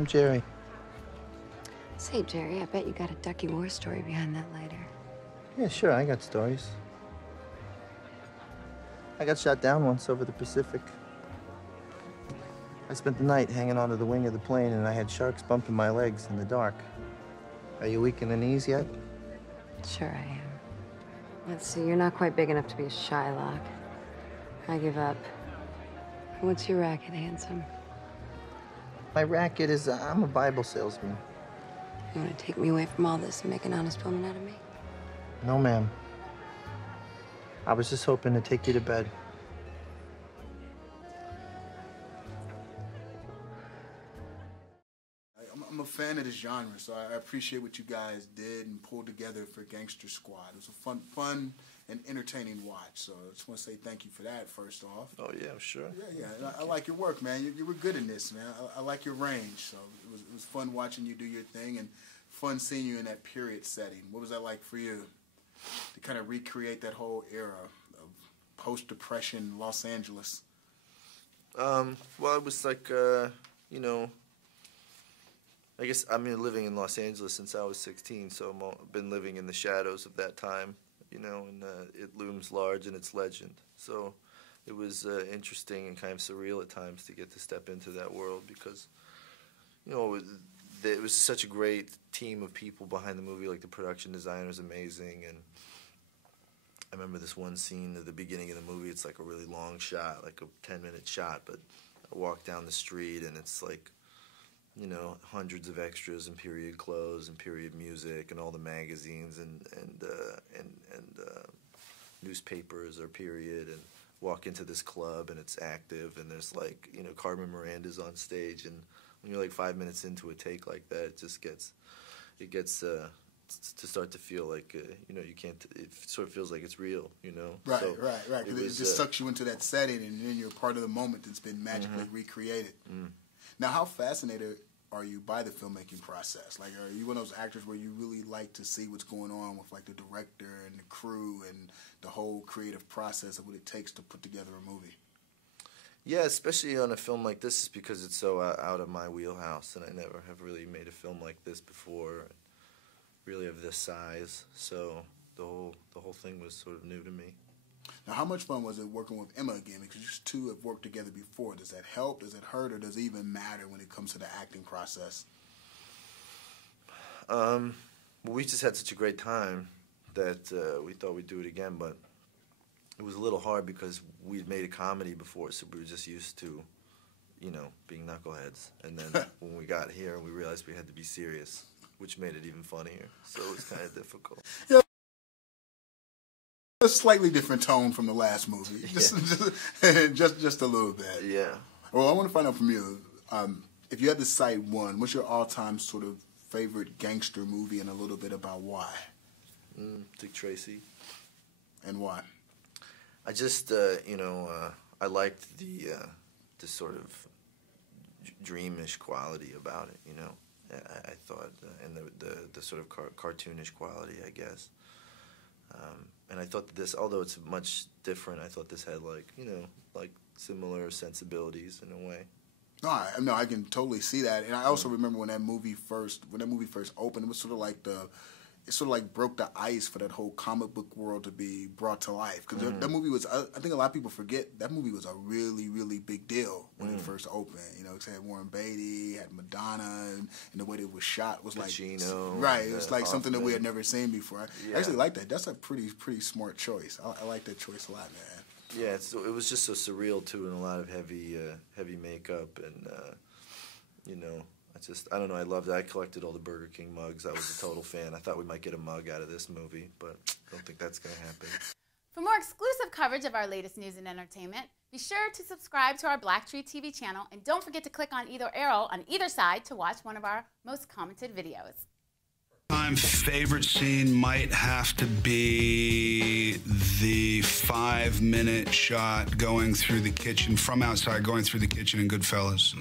I'm Jerry. Say, Jerry, I bet you got a ducky war story behind that lighter. Yeah, sure, I got stories. I got shot down once over the Pacific. I spent the night hanging onto the wing of the plane, and I had sharks bumping my legs in the dark. Are you weak in the knees yet? Sure I am. Let's see, you're not quite big enough to be a Shylock. I give up. What's your racket, handsome? My racket is, I'm a Bible salesman. You want to take me away from all this and make an honest woman out of me? No, ma'am. I was just hoping to take you to bed. I'm a fan of this genre, so I appreciate what you guys did and pulled together for Gangster Squad. It was a fun and entertaining watch, so I just want to say thank you for that, first off. Oh, yeah, sure. Yeah. I like your work, man. You were good in this, man. I like your range, so it was fun watching you do your thing and fun seeing you in that period setting. What was that like for you to kind of recreate that whole era of post-Depression Los Angeles? Well, it was like, you know, I guess I've been living in Los Angeles since I was 16, so I've been living in the shadows of that time, you know, and it looms large in its legend. So it was interesting and kind of surreal at times to get to step into that world because, you know, it was such a great team of people behind the movie. Like, the production designer was amazing, and I remember this one scene at the beginning of the movie. It's like a really long shot, like a 10-minute shot, but I walk down the street and it's like, you know, hundreds of extras and period clothes and period music and all the magazines and newspapers are period, and walk into this club and it's active and there's like, you know, Carmen Miranda's on stage, and when you're like 5 minutes into a take like that, it just gets to start to feel like, you know, you can't, it sort of feels like it's real, you know? Right, so right. It just sucks you into that setting, and then you're part of the moment that's been magically recreated. Now, how fascinated are you by the filmmaking process? Like, are you one of those actors where you really like to see what's going on with, like, the director and the crew and the whole creative process of what it takes to put together a movie? Yeah, especially on a film like this, is because it's so out of my wheelhouse, and I never have really made a film like this before, really of this size. So the whole thing was sort of new to me. Now, how much fun was it working with Emma again? Because you two have worked together before. Does that help? Does it hurt? Or does it even matter when it comes to the acting process? Well, we just had such a great time that we thought we'd do it again, but it was a little hard because we'd made a comedy before, so we were just used to, you know, being knuckleheads. And then when we got here, we realized we had to be serious, which made it even funnier. So it was kind of difficult. Yeah. A slightly different tone from the last movie, just a little bit. Yeah. Well, I want to find out from you, if you had to cite one, what's your all-time sort of favorite gangster movie, and a little bit about why? Dick Tracy. And why? I just, you know, I liked the sort of dreamish quality about it, you know. I thought, and the sort of cartoonish quality, I guess. And I thought that this, although it's much different, I thought this had, like, you know, like similar sensibilities in a way. No, I can totally see that. And I also remember when that movie first opened, it was sort of like it sort of like broke the ice for that whole comic book world to be brought to life. Because that movie was, I think a lot of people forget, that movie was a really, really big deal when it first opened. You know, it had Warren Beatty, had Madonna, and the way it was shot was Pacino, like, right, it was like something that we had never seen before. I actually like that. That's a pretty smart choice. I like that choice a lot, man. Yeah, it was just so surreal too, and a lot of heavy makeup, and you know, I don't know, I loved it. I collected all the Burger King mugs. I was a total fan. I thought we might get a mug out of this movie, but I don't think that's going to happen. For more exclusive coverage of our latest news and entertainment, be sure to subscribe to our BlackTree TV channel, and don't forget to click on either arrow on either side to watch one of our most commented videos. My favorite scene might have to be the 5-minute shot going through the kitchen, from outside going through the kitchen in Goodfellas.